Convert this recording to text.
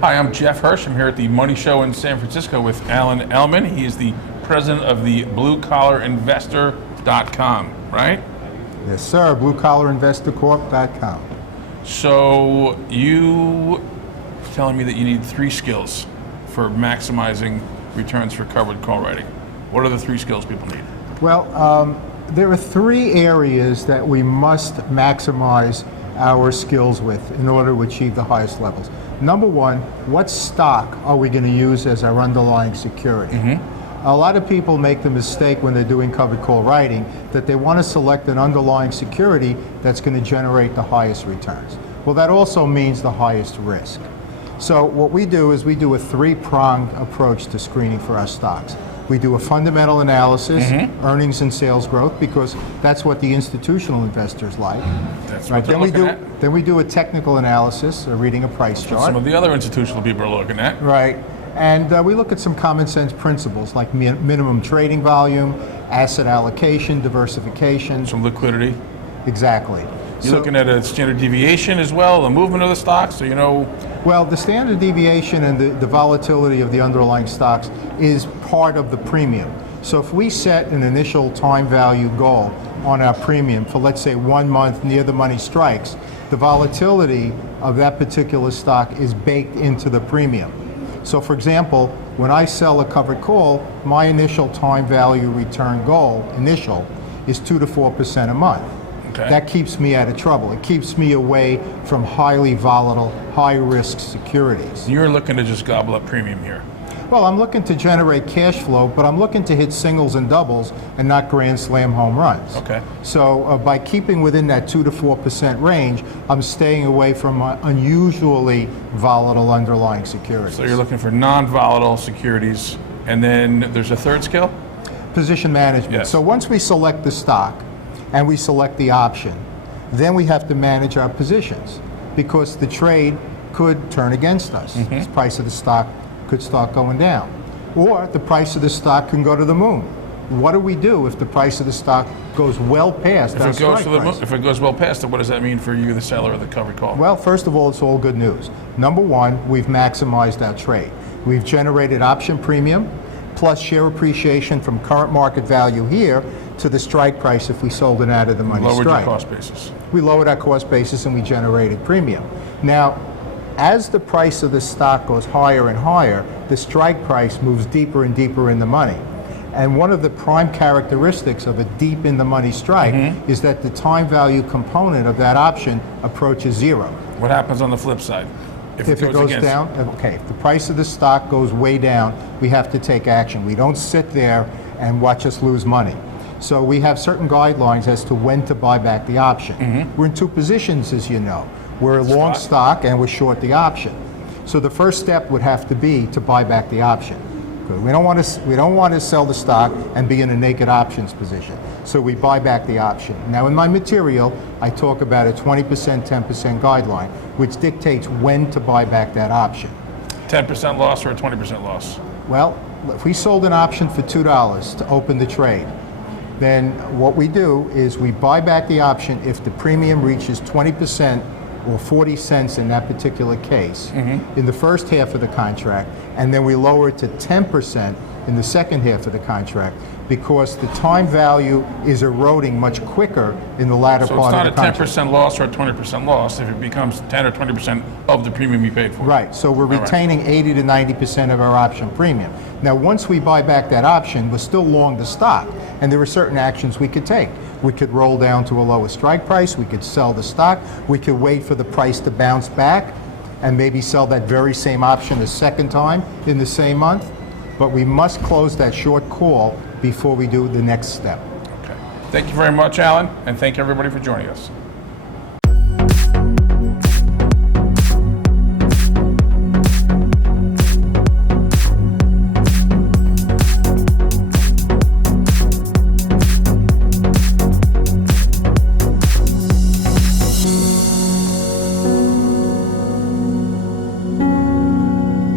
Hi, I'm Jeff Hirsch. I'm here at the Money Show in San Francisco with Allan Ellman. He is the president of the bluecollarinvestor.com, right? Yes, sir. bluecollarinvestorcorp.com. So you telling me that you need 3 skills for maximizing returns for covered call writing. What are the 3 skills people need? Well, there are 3 areas that we must maximize our skills with in order to achieve the highest levels. Number 1, what stock are we going to use as our underlying security? A lot of people make the mistake when they're doing covered call writing that they want to select an underlying security that's going to generate the highest returns. Well, that also means the highest risk. So what we do is we do a 3-pronged approach to screening for our stocks. We do a fundamental analysis, earnings and sales growth, because that's what the institutional investors like. That's what they're looking at. Then we do a technical analysis, reading a price chart. Some of the other institutional people are looking at. Right. And we look at some common sense principles like minimum trading volume, asset allocation, diversification. Some liquidity. Exactly. You're looking at a standard deviation as well, the movement of the stock, so you know. Well, the standard deviation and the volatility of the underlying stocks is part of the premium. So if we set an initial time value goal on our premium for, let's say, 1 month near the money strikes, the volatility of that particular stock is baked into the premium. So for example, when I sell a covered call, my initial time value return goal, is 2 to 4% a month. Okay. That keeps me out of trouble. It keeps me away from highly volatile, high-risk securities. You're looking to just gobble up premium here. Well, I'm looking to generate cash flow, but I'm looking to hit singles and doubles and not grand slam home runs. Okay. So by keeping within that 2 to 4% range, I'm staying away from unusually volatile underlying securities. So you're looking for non-volatile securities, and then there's a 3rd skill? Position management. Yes. So once we select the stock and we select the option, then we have to manage our positions because the trade could turn against us. The price of the stock could start going down. Or the price of the stock can go to the moon. What do we do if the price of the stock goes well past that strike price? If it goes well past it, what does that mean for you, the seller of the covered call? Well, first of all, it's all good news. Number 1, we've maximized our trade. We've generated option premium plus share appreciation from current market value here to the strike price if we sold it out of the money strike. Lowered your cost basis. We lowered our cost basis and we generated premium. Now, as the price of the stock goes higher and higher, the strike price moves deeper and deeper in the money. And one of the prime characteristics of a deep in the money strike is that the time value component of that option approaches 0. What happens on the flip side? If it goes down, okay, if the price of the stock goes way down, we have to take action. We don't sit there and watch us lose money. So we have certain guidelines as to when to buy back the option. We're in 2 positions, as you know. We're long stock and we're short the option. So the first step would have to be to buy back the option. We don't want to sell the stock and be in a naked options position. So we buy back the option. Now in my material, I talk about a 20%, 10% guideline, which dictates when to buy back that option. 10% loss or a 20% loss? Well, if we sold an option for $2 to open the trade, then what we do is we buy back the option if the premium reaches 20% or 40 cents in that particular case in the first half of the contract, and then we lower it to 10% in the second half of the contract because the time value is eroding much quicker in the latter part of the contract. So it's not a 10% loss or a 20% loss if it becomes 10 or 20% of the premium you paid for. Right, so we're retaining 80 to 90% of our option premium. Now once we buy back that option, we're still long the stock, and there are certain actions we could take. We could roll down to a lower strike price, we could sell the stock, we could wait for the price to bounce back and maybe sell that very same option a second time in the same month, but we must close that short call before we do the next step. Okay. Thank you very much, Allan, and thank you everybody for joining us.